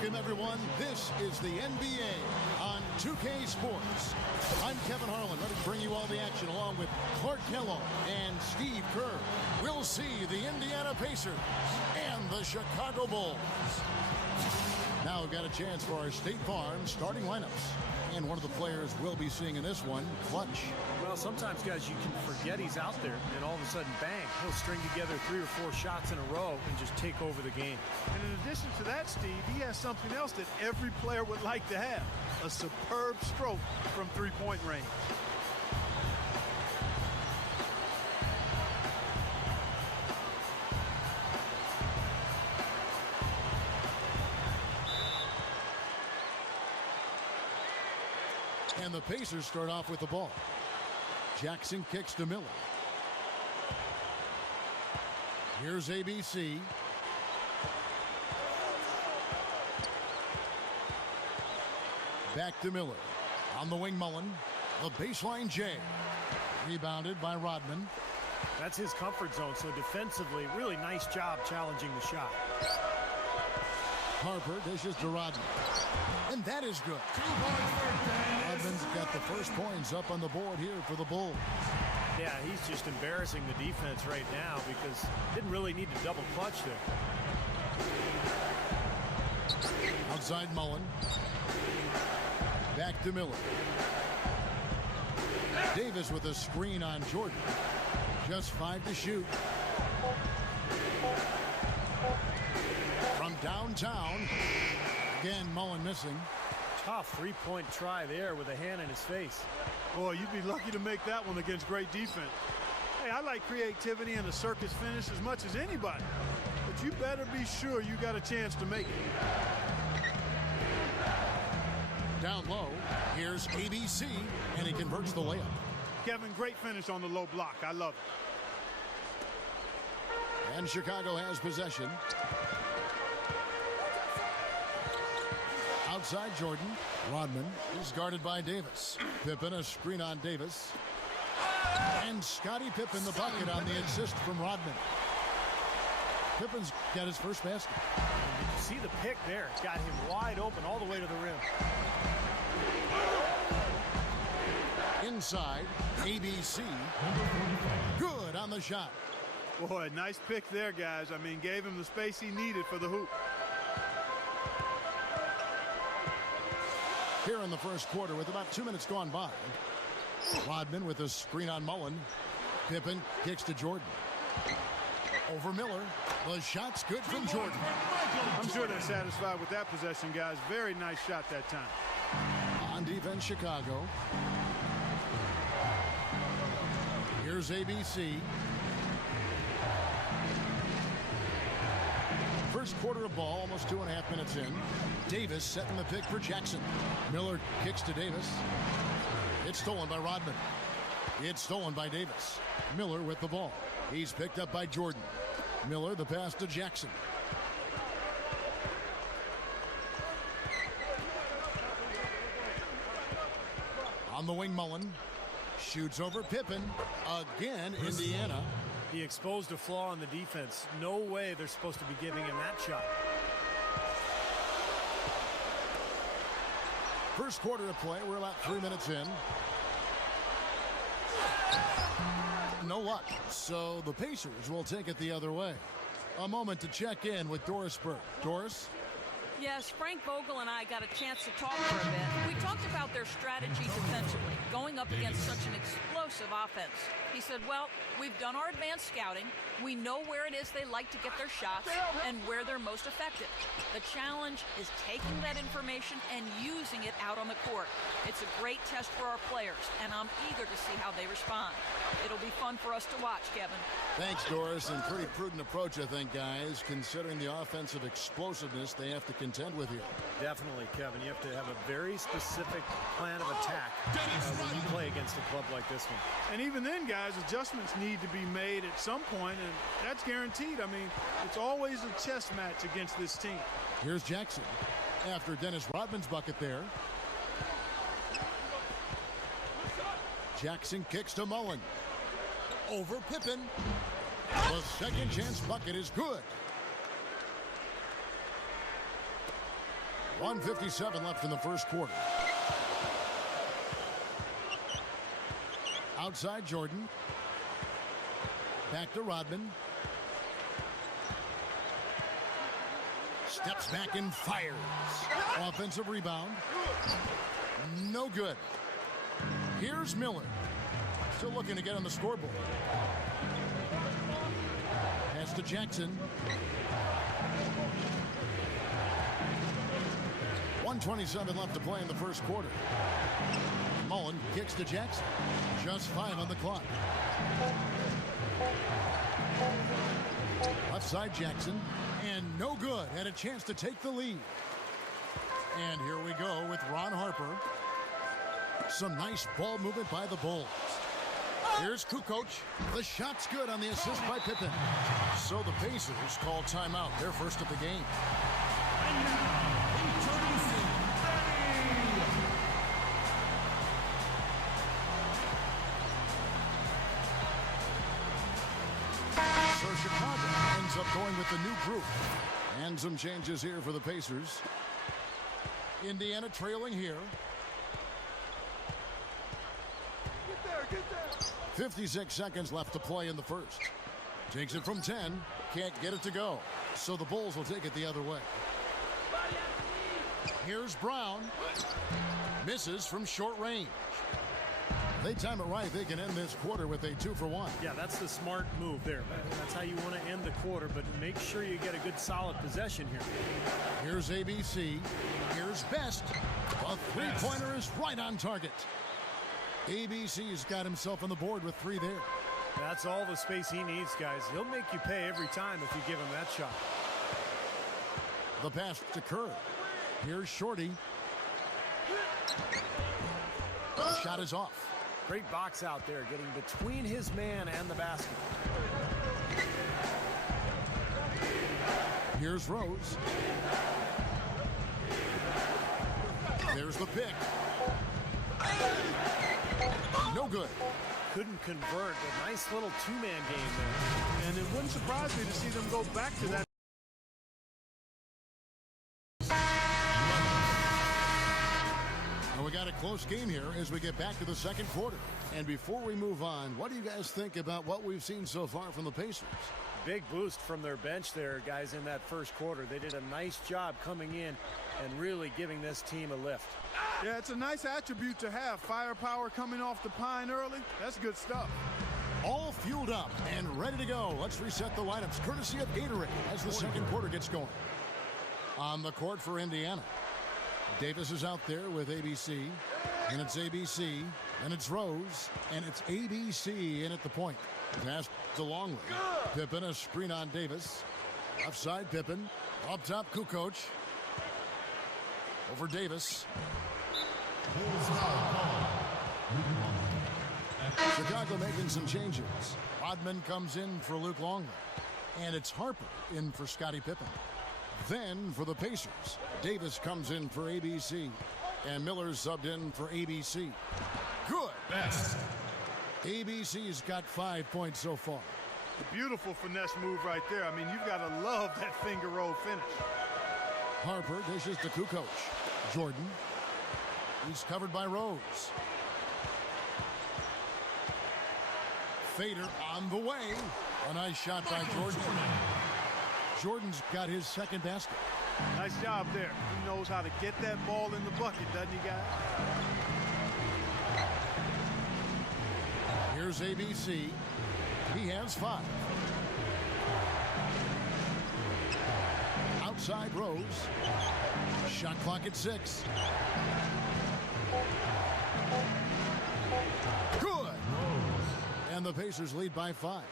Welcome, everyone. This is the NBA on 2K Sports. I'm Kevin Harlan, ready to bring you all the action along with Clark Kellogg and Steve Kerr. We'll see the Indiana Pacers and the Chicago Bulls. Now we've got a chance for our State Farm starting lineups. And one of the players we'll be seeing in this one, Clutch. Well, sometimes, guys, you can forget he's out there, and all of a sudden, bang, he'll string together 3 or 4 shots in a row and just take over the game. And in addition to that, Steve, he has something else that every player would like to have, a superb stroke from three-point range. And the Pacers start off with the ball. Jackson kicks to Miller. Here's ABC. Back to Miller. On the wing, Mullen. The baseline J. Rebounded by Rodman. That's his comfort zone, so defensively, really nice job challenging the shot. Harper dishes to Rodman. And that is good. Rodman's got the first points up on the board here for the Bulls. Yeah, he's just embarrassing the defense right now because didn't really need to double clutch there. Outside Mullen. Back to Miller. Davis with a screen on Jordan. Just 5 to shoot. From downtown. Again, Mullen missing. Tough three-point try there with a hand in his face. Boy, you'd be lucky to make that one against great defense. Hey, I like creativity and a circus finish as much as anybody. But you better be sure you got a chance to make it. Down low, here's ABC, and he converts the layup. Kevin, great finish on the low block. I love it. And Chicago has possession. Outside Jordan. Rodman is guarded by Davis. Pippen, a screen on Davis. And Scottie Pippen the bucket on the assist from Rodman. Pippen's got his first basket. You can see the pick there. It's got him wide open all the way to the rim. Inside, ABC. Good on the shot. Boy, nice pick there, guys. I mean, gave him the space he needed for the hoop. Here in the first quarter with about 2 minutes gone by. Rodman with a screen on Mullen. Pippen kicks to Jordan. Over Miller. The shot's good from Jordan. I'm sure they're satisfied with that possession, guys. Very nice shot that time. On defense, Chicago. Here's ABC. First quarter of ball, almost 2.5 minutes in. Davis setting the pick for Jackson. Miller kicks to Davis. It's stolen by Rodman. It's stolen by Davis. Miller with the ball. He's picked up by Jordan. Miller, the pass to Jackson. On the wing, Mullen. Shoots over Pippen. Again, Indiana. He exposed a flaw in the defense. No way they're supposed to be giving him that shot. First quarter of play. We're about 3 minutes in. No luck. So the Pacers will take it the other way. A moment to check in with Doris Burke. Doris? Yes, Frank Vogel and I got a chance to talk for a bit. We talked about their strategy defensively, going up against such an explosive offense. He said, well, we've done our advanced scouting. We know where it is they like to get their shots and where they're most effective. The challenge is taking that information and using it out on the court. It's a great test for our players, and I'm eager to see how they respond. It'll be fun for us to watch, Kevin. Thanks, Doris, and pretty prudent approach, I think, guys, considering the offensive explosiveness they have to contend with here. Definitely, Kevin. You have to have a very specific plan of attack when you play against a club like this one. And even then, guys, adjustments need to be made at some point, and that's guaranteed. I mean, it's always a chess match against this team. Here's Jackson after Dennis Rodman's bucket there. Jackson kicks to Mullen. Over Pippen. The second chance bucket is good. 1:57 left in the first quarter. Outside Jordan. Back to Rodman. Steps back and fires. Offensive rebound. No good. Here's Miller. Still looking to get on the scoreboard. Pass to Jackson. 1:27 left to play in the first quarter. Mullen kicks to Jackson. Just 5 on the clock. Left side Jackson. And no good. Had a chance to take the lead. And here we go with Ron Harper. Some nice ball movement by the Bulls. Here's Kukoc. The shot's good on the assist by Pippen. So the Pacers call timeout. Their first of the game. So Chicago ends up going with the new group. And some changes here for the Pacers. Indiana trailing here. Get there. 56 seconds left to play in the first. Takes it from 10. Can't get it to go. So the Bulls will take it the other way. Here's Brown. Misses from short range. They time it right. They can end this quarter with a 2-for-1. Yeah, that's the smart move there. That's how you want to end the quarter, but make sure you get a good solid possession here. Here's ABC. Here's Best. A three-pointer is right on target. ABC's got himself on the board with 3 there. That's all the space he needs, guys. He'll make you pay every time if you give him that shot. The pass to Kerr. Here's Shorty. Shot is off. Great box out there, getting between his man and the basket. Here's Rose. There's the pick. No good. Couldn't convert. A nice little two-man game there. And it wouldn't surprise me to see them go back to that. And we got a close game here as we get back to the second quarter. And before we move on, what do you guys think about what we've seen so far from the Pacers? Big boost from their bench there, guys, in that first quarter. They did a nice job coming in and really giving this team a lift. Yeah, it's a nice attribute to have. Firepower coming off the pine early. That's good stuff. All fueled up and ready to go. Let's reset the lineups courtesy of Gatorade as the second quarter gets going. On the court for Indiana. Davis is out there with ABC. And it's ABC. And it's Rose. And it's ABC in at the point. Pass to Longley. Pippen, a screen on Davis. Left side Pippen. Up top Kukoc. Over Davis. Chicago making some changes. Rodman comes in for Luke Longley. And it's Harper in for Scottie Pippen. Then for the Pacers, Davis comes in for ABC. And Miller's subbed in for ABC. Good. Best. ABC's got 5 points so far. A beautiful finesse move right there. I mean, you've got to love that finger roll finish. Harper dishes to Kukoc. Jordan. He's covered by Rose. Fader on the way. A nice shot by Jordan. Jordan's got his second basket. Nice job there. He knows how to get that ball in the bucket, doesn't he, guys? Here's ABC. He has 5. Outside Rose. Shot clock at 6. Good. And the Pacers lead by 5.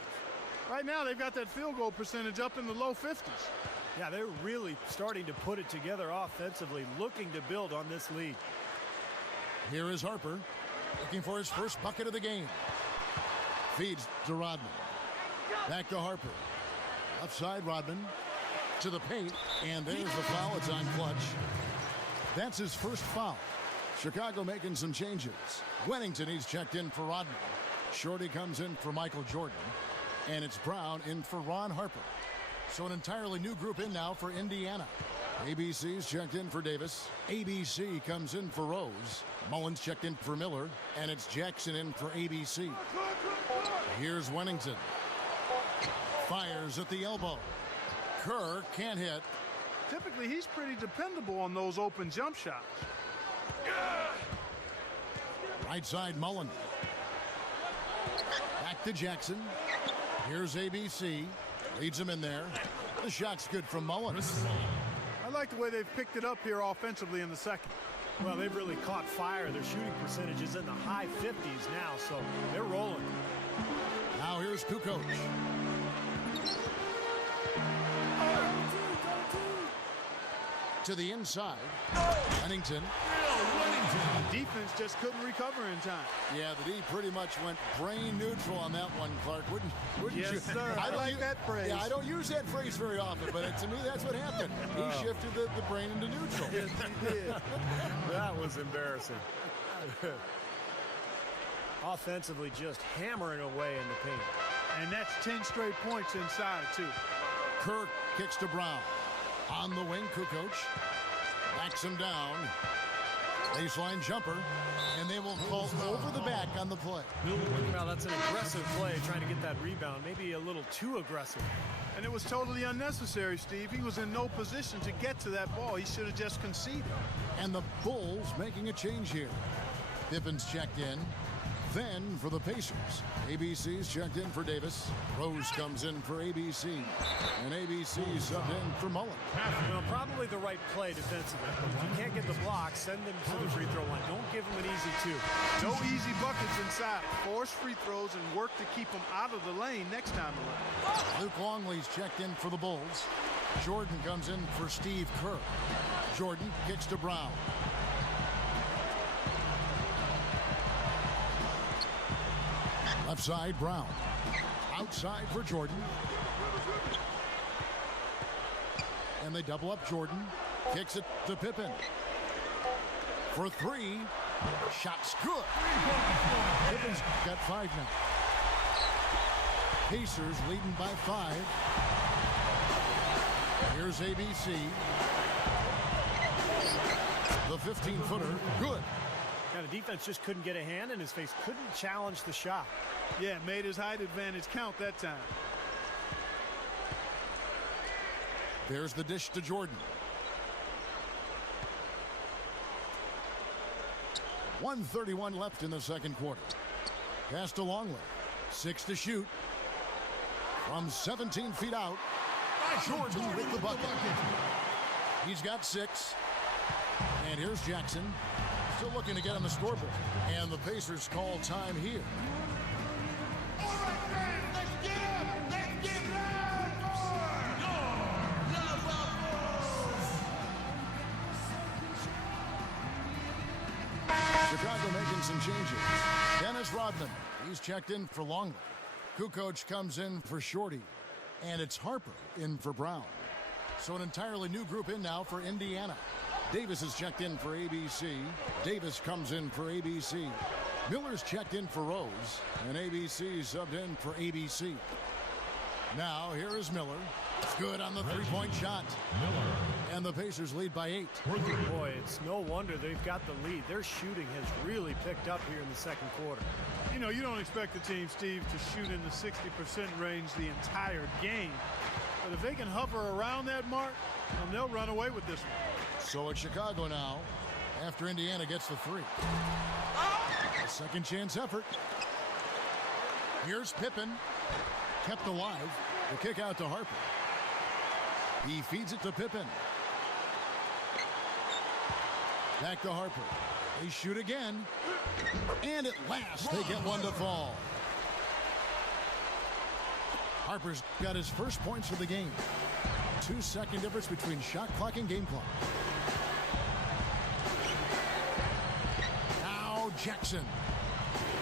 Right now, they've got that field goal percentage up in the low 50s. Yeah, they're really starting to put it together offensively, looking to build on this lead. Here is Harper, looking for his first bucket of the game. Feeds to Rodman. Back to Harper. Left side Rodman. To the paint. And there's the foul. It's on Clutch. That's his first foul. Chicago making some changes. Wennington, he's checked in for Rodman. Shorty comes in for Michael Jordan. And it's Brown in for Ron Harper. So an entirely new group in now for Indiana. ABC's checked in for Davis. ABC comes in for Rose. Mullins checked in for Miller. And it's Jackson in for ABC. Here's Wennington. Fires at the elbow. Kerr can't hit. Typically, he's pretty dependable on those open jump shots. Right side, Mullen. Back to Jackson. Here's ABC. Leads him in there. The shot's good from Mullen. I like the way they've picked it up here offensively in the second. Well, they've really caught fire. Their shooting percentage is in the high 50s now, so they're rolling. Now here's Kukoc. To the inside. Wennington. Defense just couldn't recover in time. Yeah, the D pretty much went brain neutral on that one, Clark. Wouldn't Yes, you? sir. I like that phrase. Yeah, I don't use that phrase very often, but to me, that's what happened. He shifted the brain into neutral. Yes, he did. That was embarrassing. Offensively, just hammering away in the paint. And that's 10 straight points inside, too. Kirk kicks to Brown. On the wing, Kukoc backs him down. Baseline jumper, and they will call over the back on the play. Well, that's an aggressive play, trying to get that rebound. Maybe a little too aggressive. And it was totally unnecessary, Steve. He was in no position to get to that ball. He should have just conceded. And the Bulls making a change here. Pippen's checked in. Then for the Pacers, ABC's checked in for Davis. Rose comes in for ABC. And ABC's subbed in for Mullen. Well, probably the right play defensively. If you can't get the block, send them to the free throw line. Don't give them an easy two. No easy buckets inside. Force free throws and work to keep them out of the lane next time around. Luke Longley's checked in for the Bulls. Jordan comes in for Steve Kerr. Jordan kicks to Brown. Left side, Brown. Outside for Jordan. And they double up Jordan. Kicks it to Pippen. For three. Shot's good. Pippen's got 5 now. Pacers leading by 5. Here's ABC. The 15-footer. Good. Now, the defense just couldn't get a hand in his face. Couldn't challenge the shot. Yeah, made his height advantage count that time. There's the dish to Jordan. 1:31 left in the second quarter. Pass to Longley. 6 to shoot. From 17 feet out. Jordan with the bucket. He's got 6. And here's Jackson. Still looking to get on the scoreboard. And the Pacers call time here. All right, fans, let's get up. Let's get loud for your love of Chicago making some changes. Dennis Rodman, he's checked in for Longley. Kukoc comes in for Shorty. And it's Harper in for Brown. So an entirely new group in now for Indiana. Davis is checked in for ABC. Davis comes in for ABC. Miller's checked in for Rose. And ABC subbed in for ABC. Now here is Miller. Good on the three-point shot. And the Pacers lead by 8. Boy, it's no wonder they've got the lead. Their shooting has really picked up here in the second quarter. You know, you don't expect the team, Steve, to shoot in the 60% range the entire game. But if they can hover around that mark, then they'll run away with this one. So it's Chicago now after Indiana gets the 3. A second chance effort. Here's Pippen. Kept alive. The kick out to Harper. He feeds it to Pippen. Back to Harper. They shoot again. And at last they get one to fall. Harper's got his first points of the game. 2-second difference between shot clock and game clock. Now Jackson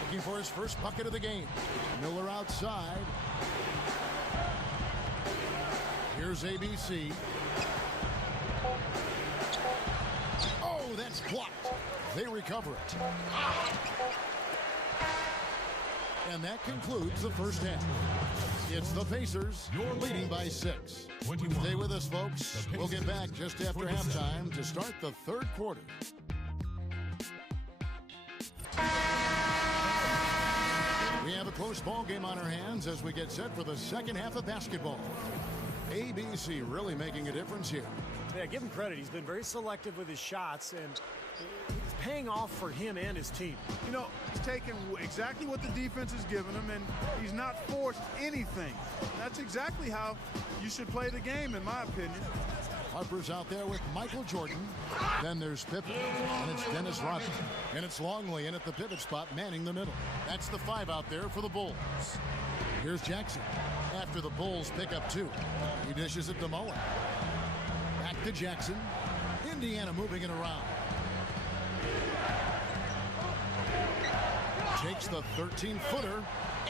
looking for his first bucket of the game. Miller outside. Here's ABC. Oh, that's blocked. They recover it. And that concludes the first half. It's the Pacers leading by 6. Stay with us, folks. We'll get back just after halftime to start the third quarter. We have a close ball game on our hands as we get set for the second half of basketball. ABC really making a difference here. Yeah, give him credit. He's been very selective with his shots, and it's paying off for him and his team. You know, he's taking exactly what the defense has given him, and he's not forced anything. That's exactly how you should play the game, in my opinion. Harper's out there with Michael Jordan. Then there's Pippen, and it's Dennis Rodman. And it's Longley in at the pivot spot, manning the middle. That's the 5 out there for the Bulls. Here's Jackson. After the Bulls pick up 2, he dishes it to Mullen. Back to Jackson. Indiana moving it around. Takes the 13-footer,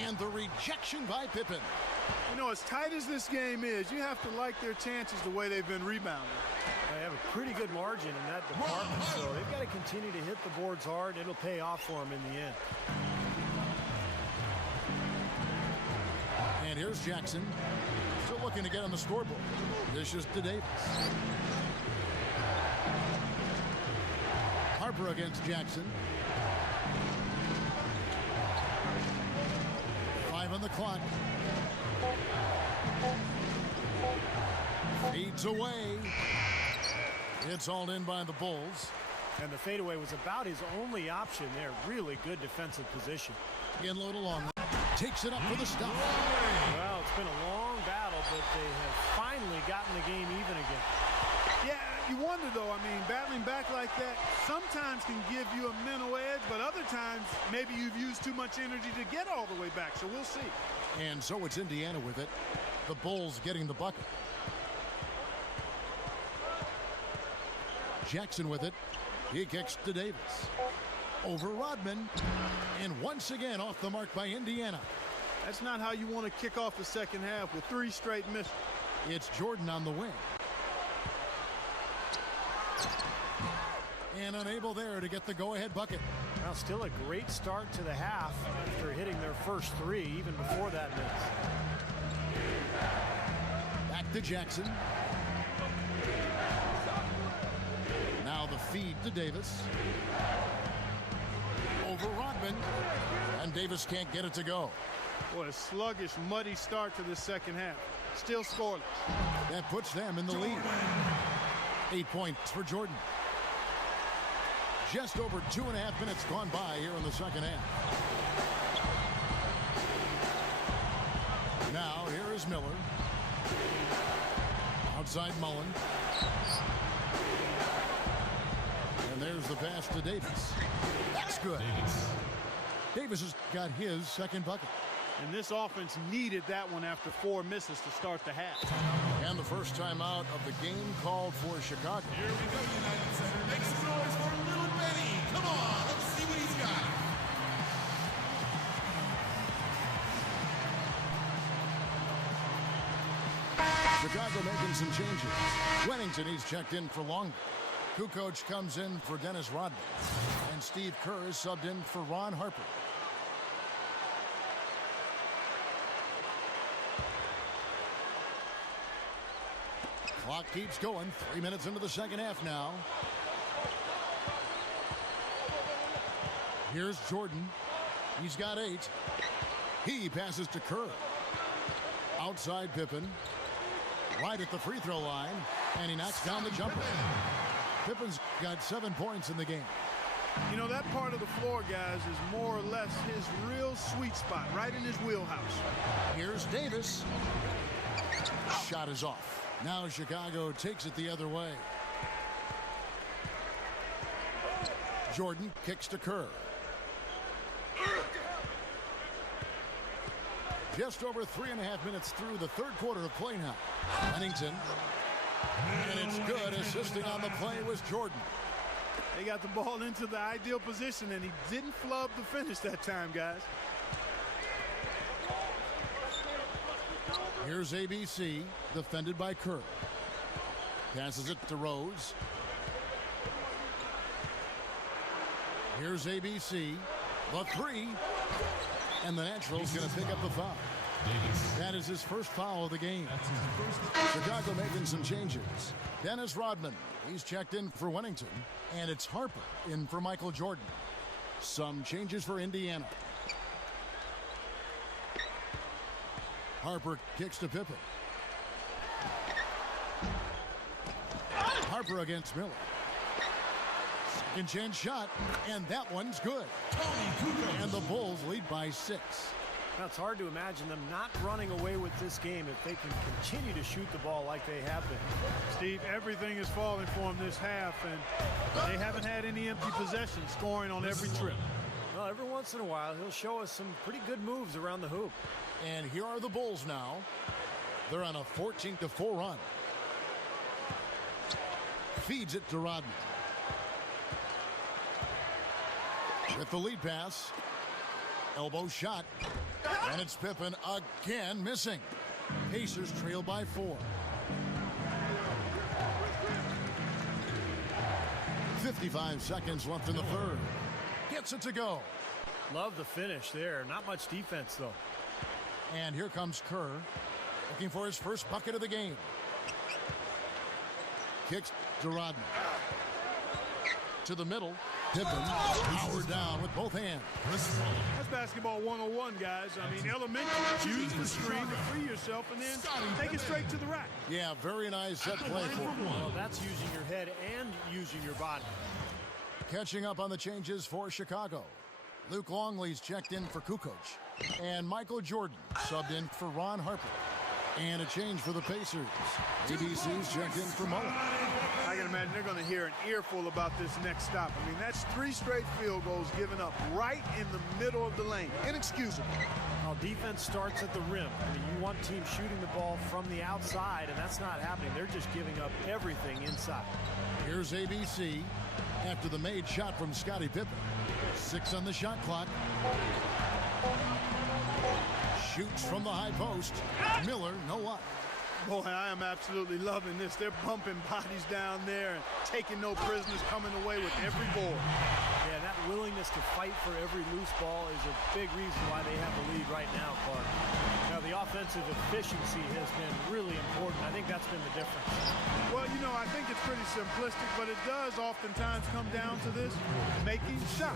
and the rejection by Pippen. You know, as tight as this game is, you have to like their chances the way they've been rebounding. They have a pretty good margin in that department, so they've got to continue to hit the boards hard. It'll pay off for them in the end. And here's Jackson, still looking to get on the scoreboard. Dishes to Davis. Harper against Jackson. 5 on the clock. Feeds away. It's hauled in by the Bulls. And the fadeaway was about his only option there. Really good defensive position. In load along. Takes it up for the stop. Well, it's been a long battle, but they have finally gotten the game even again. Yeah, you wonder, though, I mean, battling back like that sometimes can give you a mental edge, but other times maybe you've used too much energy to get all the way back, so we'll see. And so it's Indiana with it. The Bulls getting the bucket. Jackson with it. He kicks to Davis. Over Rodman. And once again off the mark by Indiana. That's not how you want to kick off the second half with 3 straight misses. It's Jordan on the wing. And unable there to get the go-ahead bucket. Well, still a great start to the half after hitting their first 3 even before that miss. Back to Jackson. Now the feed to Davis. Over Rodman. And Davis can't get it to go. What a sluggish, muddy start to the second half. Still scoreless. That puts them in the lead. 8 points for Jordan. Just over 2.5 minutes gone by here in the second half. Now here is Miller. Outside Mullen. And there's the pass to Davis. That's good. Davis has got his second bucket. And this offense needed that one after 4 misses to start the half. And the first time out of the game called for Chicago. Here we go, United Center. Make some noise for little Benny. Come on, let's see what he's got. Chicago making some changes. Wennington, he's checked in for Longley. Kukoc comes in for Dennis Rodman. And Steve Kerr is subbed in for Ron Harper. Clock keeps going. 3 minutes into the second half now. Here's Jordan. He's got 8. He passes to Kerr. Outside Pippen. Right at the free throw line. And he knocks down the jumper. Pippen's got 7 points in the game. You know, that part of the floor, guys, is more or less his real sweet spot, right in his wheelhouse. Here's Davis. Shot is off. Now Chicago takes it the other way. Jordan kicks to Kerr. Just over 3.5 minutes through the third quarter of play now. Wennington. And it's good. Assisting on the play was Jordan. They got the ball into the ideal position, and he didn't flub the finish that time, guys. Here's ABC, defended by Kerr. Passes it to Rose. Here's ABC, the 3. And the Natural's going to pick up the foul. That is his first foul of the game. Chicago making some changes. Dennis Rodman, he's checked in for Wennington. And it's Harper in for Michael Jordan. Some changes for Indiana. Harper kicks to Pippen. Harper against Miller. Second chance shot, and that one's good. And the Bulls lead by 6. Now, it's hard to imagine them not running away with this game if they can continue to shoot the ball like they have been. Steve, everything is falling for them this half, and they haven't had any empty possessions, scoring on every trip. Well, every once in a while, he'll show us some pretty good moves around the hoop. And here are the Bulls now. They're on a 14-4 run. Feeds it to Rodman. With the lead pass. Elbow shot. And it's Pippen again missing. Pacers trail by 4. 55 seconds left in the third. Gets it to go. Love the finish there. Not much defense, though. And here comes Kerr, looking for his first bucket of the game. Kicks to Rodman. To the middle. Pippen powered down with both hands. That's basketball 101, guys. I mean, elementary. Use the screen to free yourself and then take it straight to the rack. Yeah, very nice set play for him. Well, that's using your head and using your body. Catching up on the changes for Chicago. Luke Longley's checked in for Kukoc. And Michael Jordan subbed in for Ron Harper. And a change for the Pacers. ABC's checked in for Mullen. I can imagine they're going to hear an earful about this next stop. I mean, that's 3 straight field goals given up right in the middle of the lane. Inexcusable. Well, defense starts at the rim. I mean, you want teams shooting the ball from the outside, and that's not happening. They're just giving up everything inside. Here's ABC after the made shot from Scottie Pippen. 6 on the shot clock. Shoots from the high post. Miller, no luck. Boy, I am absolutely loving this. They're bumping bodies down there and taking no prisoners, coming away with every board. Yeah, that willingness to fight for every loose ball is a big reason why they have the lead right now, Clark. Now, the offensive efficiency has been really important. I think that's been the difference. Well, you know, I think it's pretty simplistic, but it does oftentimes come down to this, making shots.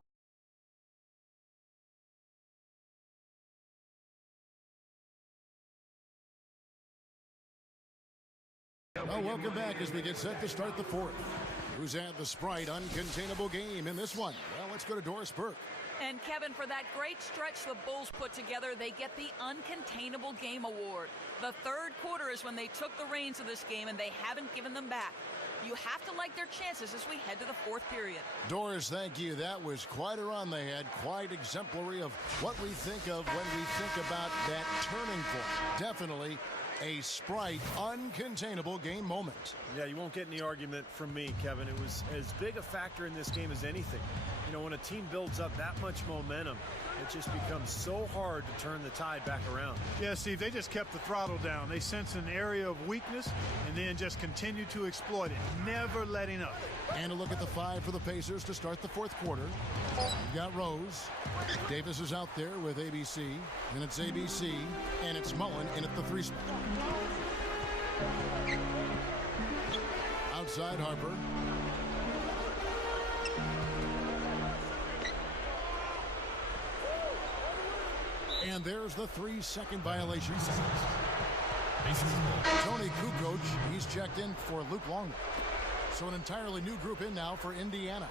Well, welcome back as we get set to start the fourth. Who's had the Sprite uncontainable game in this one? Well, let's go to Doris Burke. And Kevin, for that great stretch the Bulls put together, they get the Uncontainable Game Award. The third quarter is when they took the reins of this game, and they haven't given them back. You have to like their chances as we head to the fourth period. Doris, thank you. That was quite a run they had, quite exemplary of what we think of when we think about that turning point. Definitely a Sprite uncontainable game moment. Yeah, you won't get any argument from me, Kevin. It was as big a factor in this game as anything. You know, when a team builds up that much momentum, it just becomes so hard to turn the tide back around. Yeah, Steve, they just kept the throttle down. They sensed an area of weakness and then just continued to exploit it, never letting up. And a look at the 5 for the Pacers to start the fourth quarter. You've got Rose. Davis is out there with ABC. And it's ABC. And it's Mullen in at the 3 spot. Outside Harper. And there's the 3-second violation. Tony Kukoc, he's checked in for Luke Longley. So an entirely new group in now for Indiana.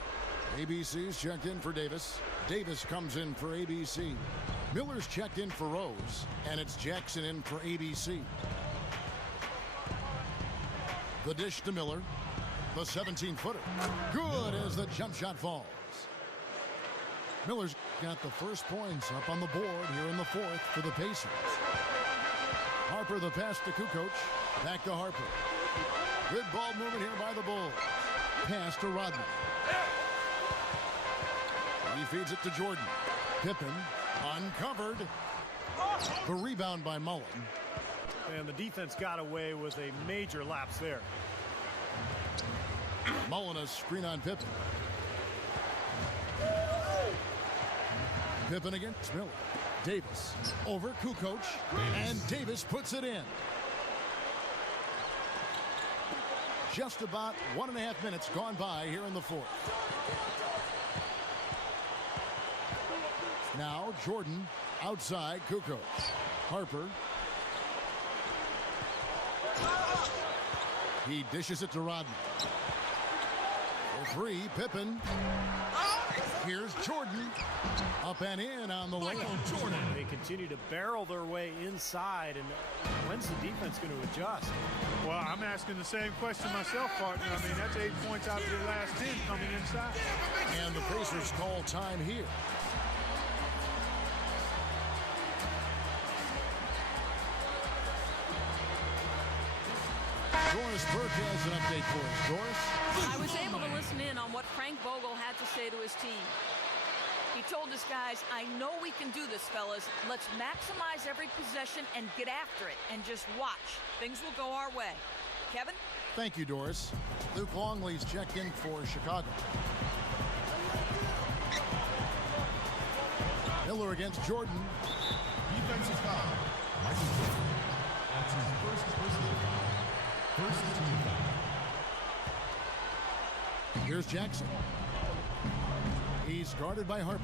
ABC's checked in for Davis. Davis comes in for ABC. Miller's checked in for Rose. And it's Jackson in for ABC. The dish to Miller. The 17-footer. Good as the jump shot falls. Miller's got the first points up on the board here in the fourth for the Pacers. Harper the pass to Kukoc. Back to Harper. Good ball movement here by the Bulls. Pass to Rodman. He feeds it to Jordan. Pippen uncovered. The rebound by Mullen. And the defense got away with a major lapse there. Mullen a screen on Pippen. Pippen against Miller. Davis over Kukoc, and Davis puts it in. Just about 1.5 minutes gone by here in the fourth. Now Jordan outside Kukoc. Harper. He dishes it to Rodman. For three, Pippen. Here's Jordan. Up and in on the layup. Jordan. They continue to barrel their way inside, and when's the defense going to adjust? Well, I'm asking the same question myself, partner. I mean, that's 8 points out of their last 10 coming inside. And the Pacers call time here. Doris Burke has an update for us. Doris? I was able to listen in on what Frank Vogel had to say to his team. He told his guys, I know we can do this, fellas. Let's maximize every possession and get after it and just watch. Things will go our way. Kevin? Thank you, Doris. Luke Longley's checked in for Chicago. Miller against Jordan. Defensive foul. Michael Jordan. That's his first personal foul. First team foul. Here's Jackson. He's guarded by Harper.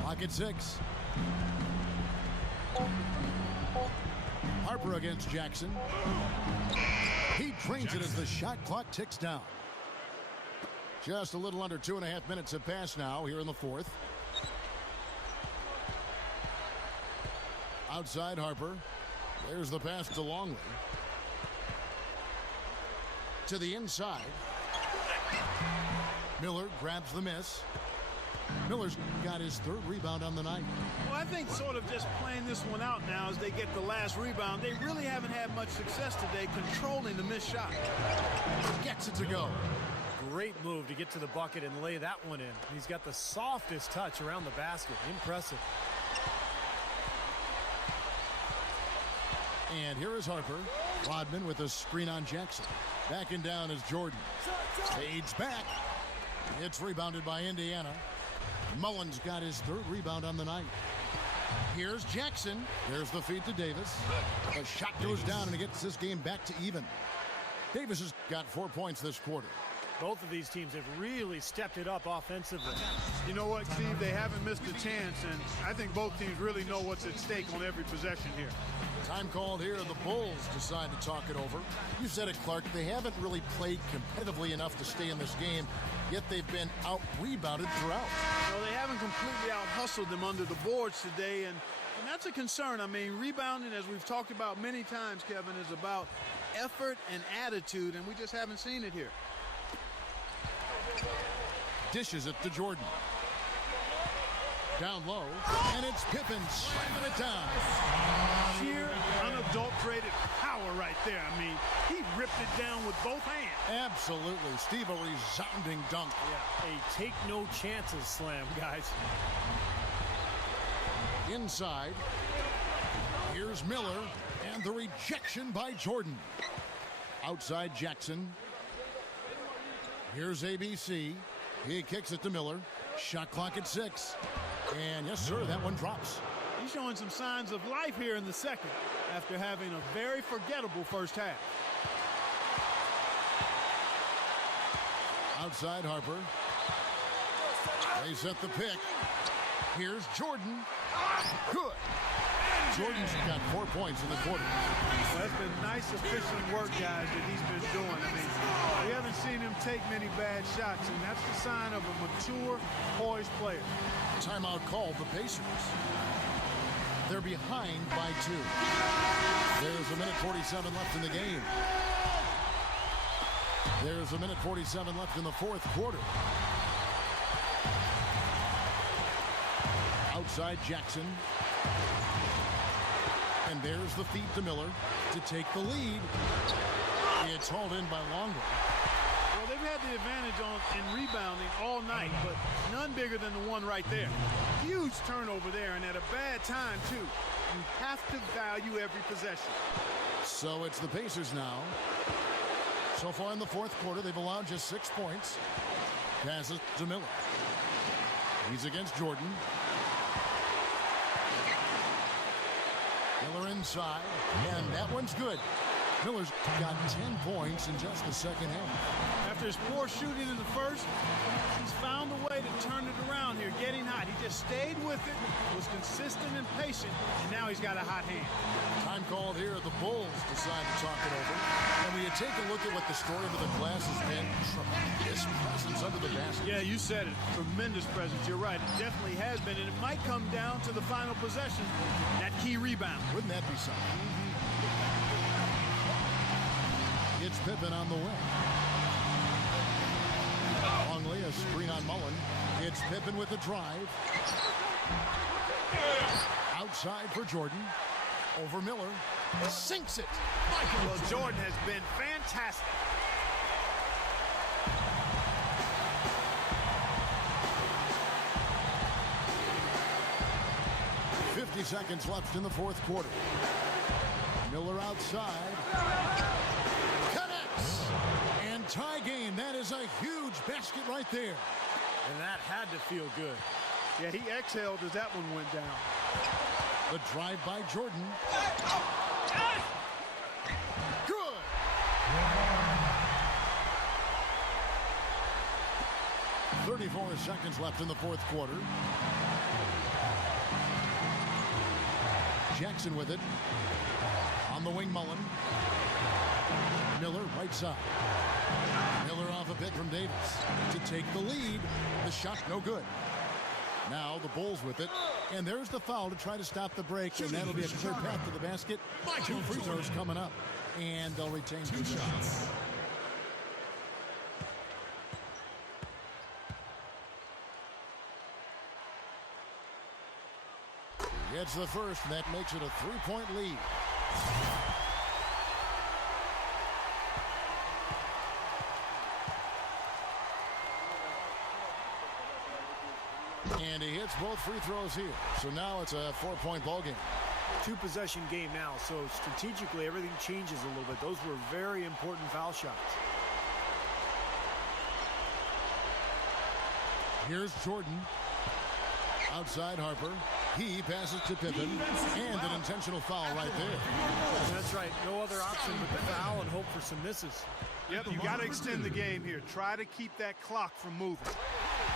Clock at 6. Harper against Jackson. He drains it as the shot clock ticks down. Just a little under 2.5 minutes have passed now here in the fourth. Outside Harper. There's the pass to Longley. To the inside. Miller grabs the miss. Miller's got his third rebound on the night. Well, I think sort of just playing this one out now as they get the last rebound. They really haven't had much success today controlling the missed shot. Gets it to go. Great move to get to the bucket and lay that one in. He's got the softest touch around the basket. Impressive. And here is Harper. Rodman with a screen on Jackson. Backing down is Jordan. Fades back. It's rebounded by Indiana. Mullins got his third rebound on the night. Here's Jackson. There's the feed to Davis. The shot goes down and it gets this game back to even. Davis has got 4 points this quarter. Both of these teams have really stepped it up offensively. You know what, Steve? They haven't missed a chance, and I think both teams really know what's at stake on every possession here. Time called here. The Bulls decide to talk it over. You said it, Clark. They haven't really played competitively enough to stay in this game, yet they've been out-rebounded throughout. No, they haven't completely out-hustled them under the boards today, and that's a concern. I mean, rebounding, as we've talked about many times, Kevin, is about effort and attitude, and we just haven't seen it here. Dishes it to Jordan. Down low, and it's Pippen slamming it down. Sheer, unadulterated power right there. I mean, he ripped it down with both hands. Absolutely. Steve, a resounding dunk. Yeah, a take no chances slam, guys. Inside, here's Miller, and the rejection by Jordan. Outside Jackson. Here's ABC. He kicks it to Miller. Shot clock at 6. And yes, sir, that one drops. He's showing some signs of life here in the second after having a very forgettable first half. Outside Harper. They set the pick. Here's Jordan. Good. Jordan's got 4 points in the quarter. Well, that's been nice, efficient work, guys, that he's been doing. I mean, we haven't seen him take many bad shots, and that's the sign of a mature, poised player. Timeout called the Pacers. They're behind by 2. There's a minute 47 left in the game. There's a minute 47 left in the fourth quarter. Outside Jackson. And there's the feed to Miller to take the lead. It's hauled in by Longley. Well, they've had the advantage in rebounding all night, but none bigger than the one right there. Huge turnover there, and at a bad time, too. You have to value every possession. So it's the Pacers now. So far in the fourth quarter, they've allowed just 6 points. Passes to Miller. He's against Jordan. Miller inside, and that one's good. Miller's got 10 points in just the second half. After his poor shooting in the first, he's found a way to turn it around here, getting hot. He just stayed with it, was consistent and patient, and now he's got a hot hand. Time called here. The Bulls decide to talk it over. And when you take a look at what the story of the glass has been, tremendous presence under the basket. Yeah, you said it. Tremendous presence. You're right. It definitely has been, and it might come down to the final possession, that key rebound. Wouldn't that be something? It's Pippen on the wing. Longley, a screen on Mullen. It's Pippen with the drive. Outside for Jordan. Over Miller. Sinks it. Well, Jordan has been fantastic. Seconds left in the fourth quarter. Miller outside. Connects. And tie game. That is a huge basket right there. And that had to feel good. Yeah, he exhaled as that one went down. The drive by Jordan. Good. .34 seconds left in the fourth quarter. Jackson with it. On the wing, Mullen. Miller, right side. Miller off a bit from Davis to take the lead. The shot, no good. Now the Bulls with it. And there's the foul to try to stop the break. And that'll be a clear path to the basket. 2 free throws coming up. And they'll retain 2 shots. It's the first, and that makes it a 3-point lead. And he hits both free throws here. So now it's a 4-point ball game. 2-possession game now, so strategically everything changes a little bit. Those were very important foul shots. Here's Jordan. Outside Harper. He passes to Pippen, and an intentional foul right there. That's right. No other option but to foul and hope for some misses. Yep, you got to extend the game here. Try to keep that clock from moving.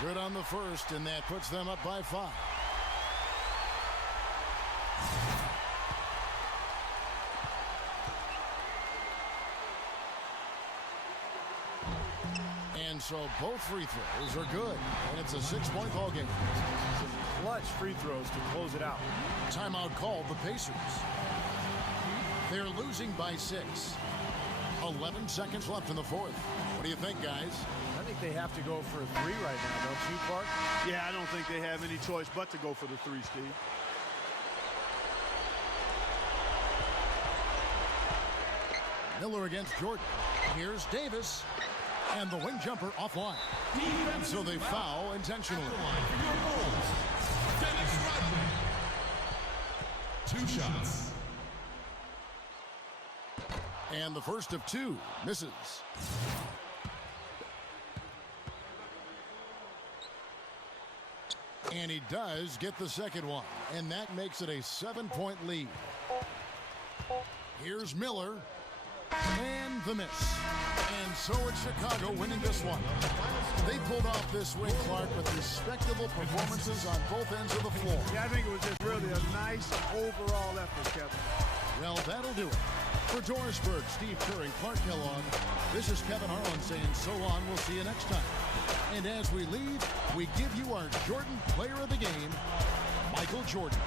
Good on the first, and that puts them up by 5. And so both free throws are good, and it's a 6-point ball game. Clutch free throws to close it out. Timeout called the Pacers. They're losing by 6. 11 seconds left in the fourth. What do you think, guys? I think they have to go for a 3 right now, don't you, Clark? Yeah, I don't think they have any choice but to go for the 3, Steve. Miller against Jordan. Here's Davis. And the wing jumper offline. And so they foul intentionally. 2 shots. And the first of 2 misses. And he does get the second one. And that makes it a 7-point lead. Here's Miller. And the miss. And so it's Chicago winning this one. They pulled off this win, Clark, with respectable performances on both ends of the floor. Yeah, I think it was just really a nice overall effort, Kevin. Well, that'll do it. For Dorisburg, Steve Kerr, and Clark Kellogg, this is Kevin Harlan saying so long. We'll see you next time. And as we leave, we give you our Jordan Player of the Game, Michael Jordan.